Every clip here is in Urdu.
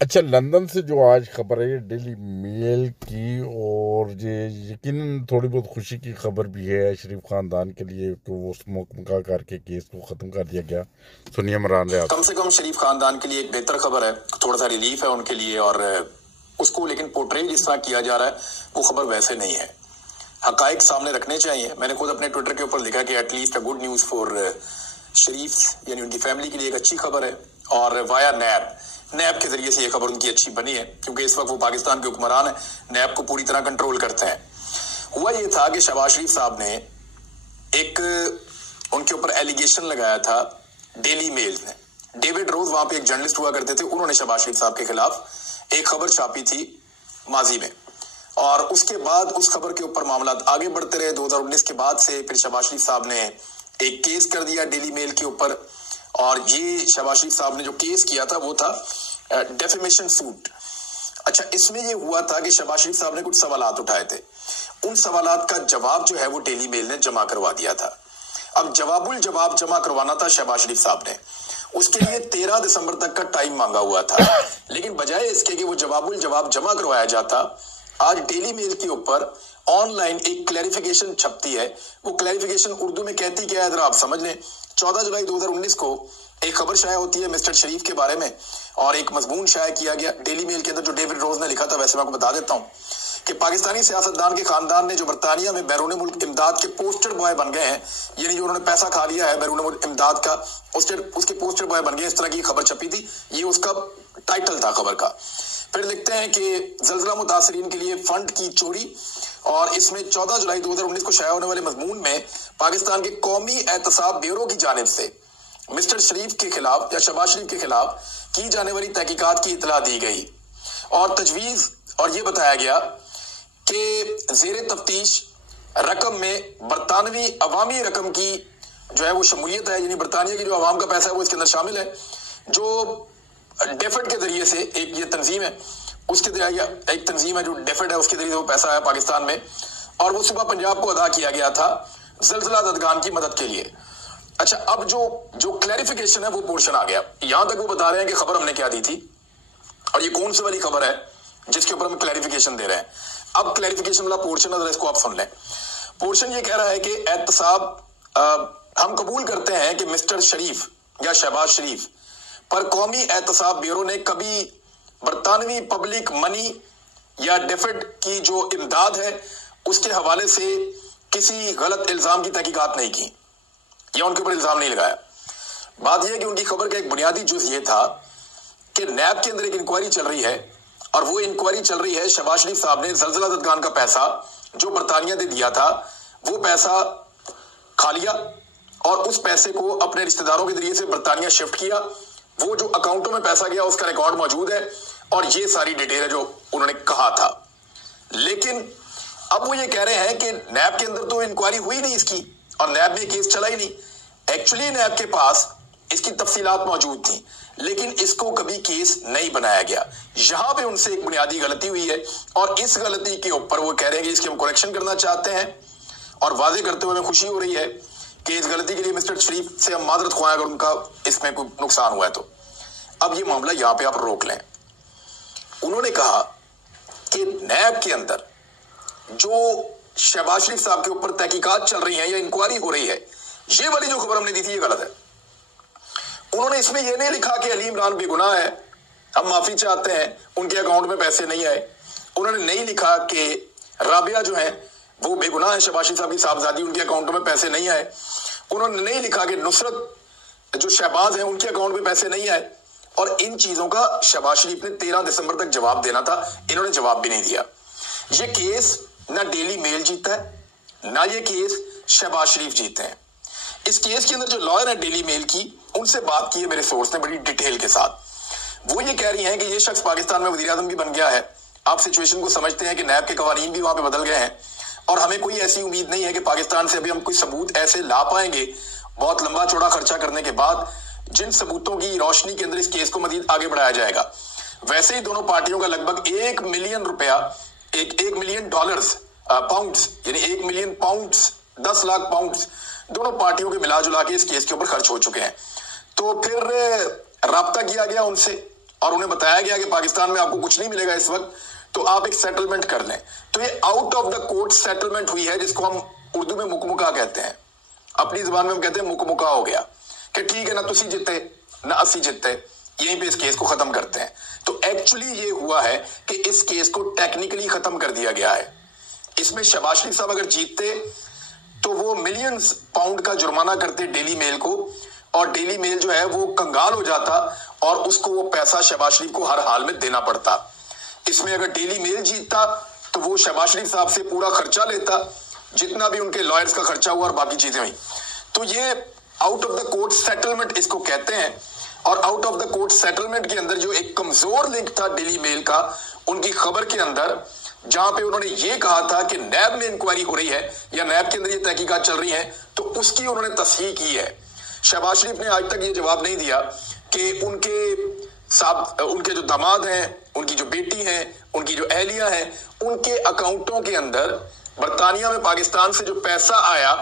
اچھا، لندن سے جو آج خبر ہے ڈیلی میل کی، اور یہ یقیناً تھوڑی بہت خوشی کی خبر بھی ہے شریف خاندان کے لیے کہ وہ مکمل کر کے کیس کو ختم کر دیا گیا. سنیے عمران ریاض. کم سے کم شریف خاندان کے لیے ایک بہتر خبر ہے، تھوڑا سا ریلیف ہے ان کے لیے، اور اس کو لیکن پورٹری جس طرح کیا جا رہا ہے وہ خبر ویسے نہیں ہے. حقائق سامنے رکھنے چاہیے. میں نے خود اپنے ٹویٹر کے اوپر لکھا کہ at least a good news for Sharif, یعنی ان کی فیملی کے لیے ایک اچھی خبر ہے. اور وایا نیب کے ذریعے سے یہ خبر ان کی اچھی بنی ہے، کیونکہ اس وقت وہ پاکستان کے حکمران ہیں، نیب کو پوری طرح کنٹرول کرتے ہیں. ہوا یہ تھا کہ شہباز شریف صاحب نے ایک ان کے اوپر ایلیگیشن لگایا تھا ڈیلی میل نے. ڈیوڈ روز وہاں پہ ایک جرنلسٹ ہوا کرتے تھے، انہوں نے شہباز شریف صاحب کے خلاف ایک خبر چھاپی تھی ماضی میں، اور اس کے بعد اس خبر کے اوپر معاملات آگے بڑھتے رہے. 2019 کے بعد سے پھر شہباز شریف صاحب نے ایک کیس کر دیا ڈیلی میل کے اوپر، اور یہ شہباز شریف صاحب نے جو کیس کیا تھا وہ تھا ڈیفیمیشن سوٹ. اچھا، اس میں یہ ہوا تھا کہ شہباز شریف صاحب نے کچھ سوالات اٹھائے تھے، ان سوالات کا جواب جو ہے وہ ڈیلی میل نے جمع کروا دیا تھا. اب جواب الجواب جمع کروانا تھا شہباز شریف صاحب نے، اس کے لیے 13 دسمبر تک کا ٹائم مانگا ہوا تھا. لیکن بجائے اس کے کہ وہ جواب الجواب جمع کروایا جاتا، آج ڈیلی میل کے اوپر آن لائن ایک کلیریفیکیشن چھپتی ہے. وہ کلیریفیکیشن اردو میں کہتی کیا ہے ذرا آپ سمجھ لیں. 14 جولائی 2019 کو ایک خبر شائع ہوتی ہے مسٹر شریف کے بارے میں، اور ایک مضمون شائع کیا گیا ڈیلی میل کے اندر جو ڈیوڈ روز نے لکھا تھا. ویسے میں آپ کو بتا دیتا ہوں کہ پاکستانی سیاستدان کے خاندان نے جو برطانیہ میں بیرون ملک امداد کے پوسٹر بوائے بن گئے ہیں، یعنی جو انہوں نے پیسہ کھا لیا ہے بیرون ملک امداد کا، اس کے پوسٹر بوائے بن گئے. اس طرح کی خبر چھپی تھی، یہ اس کا ٹائٹل تھا خبر کا. پھر لکھتے ہیں کہ زلزلہ متاثرین کے لیے فنڈ کی چوری، اور اس میں 14 جولائی 2019 کو شائع ہونے والے مضمون میں پاکستان کے قومی احتساب بیورو کی جانب سے مسٹر شریف کے خلاف یا شہباز شریف کے خلاف کی جانے والی تحقیقات کی اطلاع دی گئی، اور تجویز اور یہ بتایا گیا کہ زیر تفتیش رقم میں برطانوی عوامی رقم کی جو ہے وہ شمولیت ہے، یعنی برطانیہ کی جو عوام کا پیسہ ہے وہ اس کے اندر شامل ہے، جو ڈیفڈ کے ذریعے سے ایک یہ تنظیم ہے، اس کے ذریعے ایک تنظیم ہے جو ڈیفڈ ہے، اس کے ذریعے وہ پیسہ آیا پاکستان میں، اور وہ صبح پنجاب کو ادا کیا گیا تھا زلزلہ زدگان کی مدد کے لیے. اچھا، اب جو کلیریفیکیشن ہے وہ پورشن آ گیا. یہاں تک وہ بتا رہے ہیں کہ خبر ہم نے کیا دی تھی، اور یہ کون سی والی خبر ہے جس کے اوپر ہم کلیریفیکیشن دے رہے ہیں. اب کلیریفیکیشن والا پورشن ہے، اس کو آپ سن لیں. پورشن یہ کہہ رہا ہے کہ احتساب ہم قبول کرتے ہیں کہ مسٹر شریف یا شہباز شریف پر قومی احتساب بیورو نے کبھی برطانوی پبلک منی یا ڈیفڈ کی جو امداد ہے اس کے حوالے سے کسی غلط الزام کی تحقیقات نہیں کی، یا ان کے اوپر الزام نہیں لگایا. بات یہ ہے کہ ان کی خبر کا ایک بنیادی جز یہ تھا کہ نیب کے اندر ایک انکوائری چل رہی ہے، اور وہ انکوائری چل رہی ہے شہباز شریف صاحب نے زلزلہ زدگان کا پیسہ جو برطانیہ نے دیا تھا وہ پیسہ کھا لیا، اور اس پیسے کو اپنے رشتہ داروں کے ذریعے سے برطانیہ شفٹ کیا. وہ جو اکاؤنٹوں میں پیسہ گیا اس کا ریکارڈ موجود ہے، اور یہ ساری ڈیٹیل ہے جو انہوں نے کہا تھا. لیکن اب وہ یہ کہہ رہے ہیں کہ نیب کے اندر تو انکوائری ہوئی نہیں اس کی، اور نیب میں کیس چلا ہی نہیں. ایکچولی نیب کے پاس اس کی تفصیلات موجود تھیں، لیکن اس کو کبھی کیس نہیں بنایا گیا. یہاں پہ ان سے ایک بنیادی غلطی ہوئی ہے، اور اس غلطی کے اوپر وہ کہہ رہے ہیں کہ اس کی ہم کریکشن کرنا چاہتے ہیں، اور واضح کرتے ہوئے ہمیں خوشی ہو رہی ہے کہ اس غلطی کے لیے مسٹر شریف سے ہم معذرت خواہ اگر ان کا اس میں کوئی نقصان ہوا ہے تو. اب یہ معاملہ یہاں پہ آپ روک لیں. انہوں نے کہا کہ نیب کے اندر جو شہباز شریف صاحب کے اوپر تحقیقات چل رہی ہیں یا انکوائری ہو رہی ہے، یہ والی جو خبر ہم نے دی تھی یہ غلط ہے. انہوں نے اس میں یہ نہیں لکھا کہ علی عمران بے گناہ ہے، ہم معافی چاہتے ہیں، ان کے اکاؤنٹ میں پیسے نہیں آئے. انہوں نے نہیں لکھا کہ رابعہ جو ہیں وہ بے گناہ ہے، شہباز شریف صاحب کی صاحبزادی، ان کے اکاؤنٹوں میں پیسے نہیں آئے. انہوں نے نہیں لکھا کہ نصرت جو شہباز ہیں ان کے اکاؤنٹ میں پیسے نہیں آئے. اور ان چیزوں کا شہباز شریف نے 13 دسمبر تک جواب دینا تھا، انہوں نے جواب بھی نہیں دیا. یہ کیس نہ ڈیلی میل جیتا ہے، نہ یہ کیس شہباز شریف جیتے ہیں. اس کیس کے اندر جو لائر ہے ڈیلی میل کی، ان سے بات کی ہے میرے سورس نے بڑی ڈیٹیل کے ساتھ. وہ یہ کہہ رہی ہیں کہ یہ شخص پاکستان میں وزیر اعظم بھی بن گیا ہے. آپ سچویشن کو سمجھتے ہیں کہ نیب کے قوانین بھی وہاں پہ بدل گئے ہیں، اور ہمیں کوئی ایسی امید نہیں ہے کہ پاکستان سے ابھی ہم کوئی ثبوت ایسے لا پائیں گے بہت لمبا چوڑا خرچہ کرنے کے بعد جن ثبوتوں کی روشنی کے اندر اس کیس کو مزید آگے بڑھایا جائے گا. ویسے ہی دونوں پارٹیوں کا لگ بھگ 1 ملین روپیہ، 1 ملین ڈالرز، پاؤنڈز، یعنی 1 ملین پاؤنڈز، 10 لاکھ پاؤنڈز دونوں پارٹیوں کے ملا جلا کے اس کیس کے اوپر خرچ ہو چکے ہیں. تو پھر رابطہ کیا گیا ان سے، اور انہیں بتایا گیا کہ پاکستان میں آپ کو کچھ نہیں ملے گا اس وقت، تو آپ ایک سیٹلمنٹ کر لیں. تو یہ out of the court settlement ہوئی ہے، جس کو ہم اردو میں مکمکا کہتے ہیں، اپنی زبان میں ہم کہتے ہیں مکمکا ہو گیا کہ ٹھیک ہے، نہ تسی جتے نہ اسی جتے، یہیں پہ اس کیس کو ختم کرتے ہیں. تو ایکچولی یہ ہوا ہے کہ اس کیس کو ٹیکنیکلی ختم کر دیا گیا ہے. اس میں شہباز شریف صاحب اگر جیتتے تو وہ ملینز پاؤنڈ کا جرمانہ کرتے ڈیلی میل کو، اور ڈیلی میل جو ہے وہ کنگال ہو جاتا اور اس کو وہ پیسہ شہباز شریف کو ہر حال میں دینا پڑتا. اس میں اگر ڈیلی میل جیتتا تو وہ شہباز شریف صاحب سے پورا خرچہ لیتا، جتنا بھی ان کے لائرز کا خرچہ ہوا اور باقی چیزیں ہوئی. تو یہ out of the court settlement اس کو کہتے ہیں. اور out of the court settlement کے اندر جو ایک کمزور لنک تھا ڈیلی میل کا ان کی خبر کے اندر، جہاں پہ انہوں نے یہ کہا تھا کہ نیب میں انکوائری ہو رہی ہے یا نیب کے اندر یہ تحقیقات چل رہی ہیں، تو اس کی انہوں نے تصحیح کی ہے. شہباز شریف نے آج تک یہ جواب نہیں دیا کہ ان کے جو داماد ہیں، ان کی جو بیٹی ہیں، ان کی جو اہلیہ ہیں، ان کے اکاؤنٹوں کے اندر برطانیہ میں پاکستان سے جو پیسہ آیا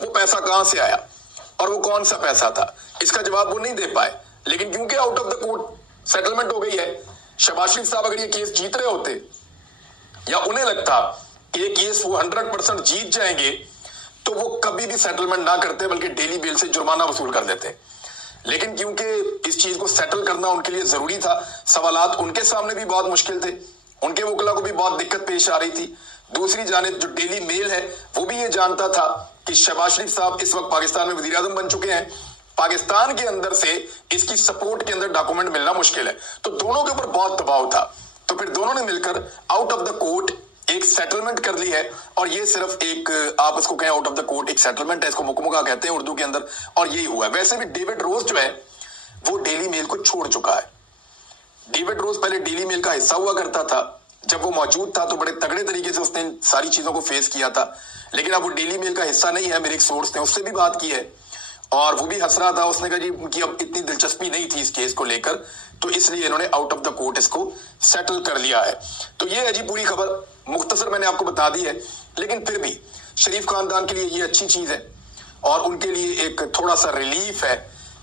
وہ پیسہ کہاں سے آیا اور وہ کون سا پیسہ تھا. اس کا جواب وہ نہیں دے پائے. لیکن کیونکہ out of the court settlement ہو گئی ہے، شہباز شریف صاحب اگر یہ کیس جیت رہے ہوتے یا انہیں لگتا کہ یہ کیس وہ 100% جیت جائیں گے تو وہ کبھی بھی سیٹلمنٹ نہ کرتے بلکہ ڈیلی بیل سے جرمانہ وصول کر دیتے. لیکن کیونکہ اس چیز کو سیٹل کرنا ان کے لیے ضروری تھا، سوالات ان کے سامنے بھی بہت مشکل تھے، ان کے وکلا کو بھی بہت دقت پیش آ رہی تھی. دوسری جانب جو ڈیلی میل ہے وہ بھی یہ جانتا تھا کہ شہباز شریف صاحب اس وقت پاکستان میں وزیر اعظم بن چکے ہیں، پاکستان کے اندر سے اس کی سپورٹ کے اندر ڈاکومنٹ ملنا مشکل ہے. تو دونوں کے اوپر بہت دباؤ تھا. تو پھر دونوں نے مل کر آؤٹ آف دا کورٹ ایک سیٹلمنٹ کر لی ہے. اور یہ صرف ایک، آپ اس کو کہیں آؤٹ آف دا کورٹ ایک سیٹلمنٹ ہے، اس کو مکمکا کہتے ہیں اردو کے اندر، اور یہی ہوا ہے. ویسے بھی ڈیوڈ روز جو ہے وہ ڈیلی میل کو چھوڑ چکا ہے. ڈیوڈ روز پہلے ڈیلی میل کا حصہ ہوا کرتا تھا، جب وہ موجود تھا تو بڑے تگڑے طریقے سے اس نے ساری چیزوں کو فیس کیا تھا. لیکن اب وہ ڈیلی میل کا حصہ نہیں ہے. میرے ایک سورس نے اس سے بھی بات کی ہے اور وہ بھی ہنس رہا تھا. اس نے کہا جی ان کی اب اتنی دلچسپی نہیں تھی اس کیس کو لے کر، تو اس لیے انہوں نے آؤٹ آف دا کورٹ اس کو سیٹل کر لیا ہے. تو یہ ہے جی پوری خبر، مختصر میں نے آپ کو بتا دی ہے. لیکن پھر بھی شریف خاندان کے لیے یہ اچھی چیز ہے اور ان کے لیے ایک تھوڑا سا ریلیف ہے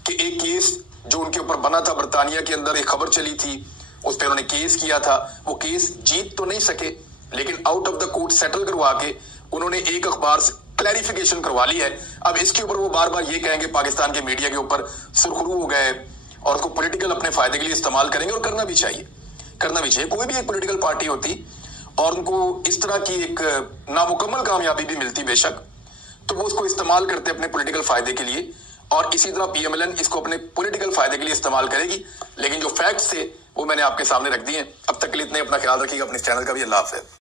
کہ ایک کیس جو ان کے اوپر بنا تھا، برطانیہ کے اندر ایک خبر چلی تھی، اس پہ انہوں نے کیس کیا تھا. وہ کیس جیت تو نہیں سکے لیکن out of the court settle کروا کے انہوں نے ایک اخبار سے کلیریفیکیشن کروا لی ہے. اب اس کے اوپر وہ بار بار یہ کہیں گے، پاکستان کے میڈیا کے اوپر سرخرو ہو گئے اور اس کو پولیٹیکل اپنے فائدے کے لیے استعمال کریں گے، اور کرنا بھی چاہیے. کوئی بھی ایک پولیٹیکل پارٹی ہوتی اور ان کو اس طرح کی ایک نامکمل کامیابی بھی ملتی بے شک، تو وہ اس کو استعمال کرتے اپنے پولیٹیکل فائدے کے لیے، اور اسی طرح پی ایم ایل این اس کو اپنے پولیٹیکل فائدے کے لیے استعمال کرے گی. لیکن جو فیکٹس تھے وہ میں نے آپ کے سامنے رکھ دیے ہیں. اب تک کے لیے اتنے، اپنا خیال رکھیے گا، اپنے چینل کا بھی. اللہ حافظ.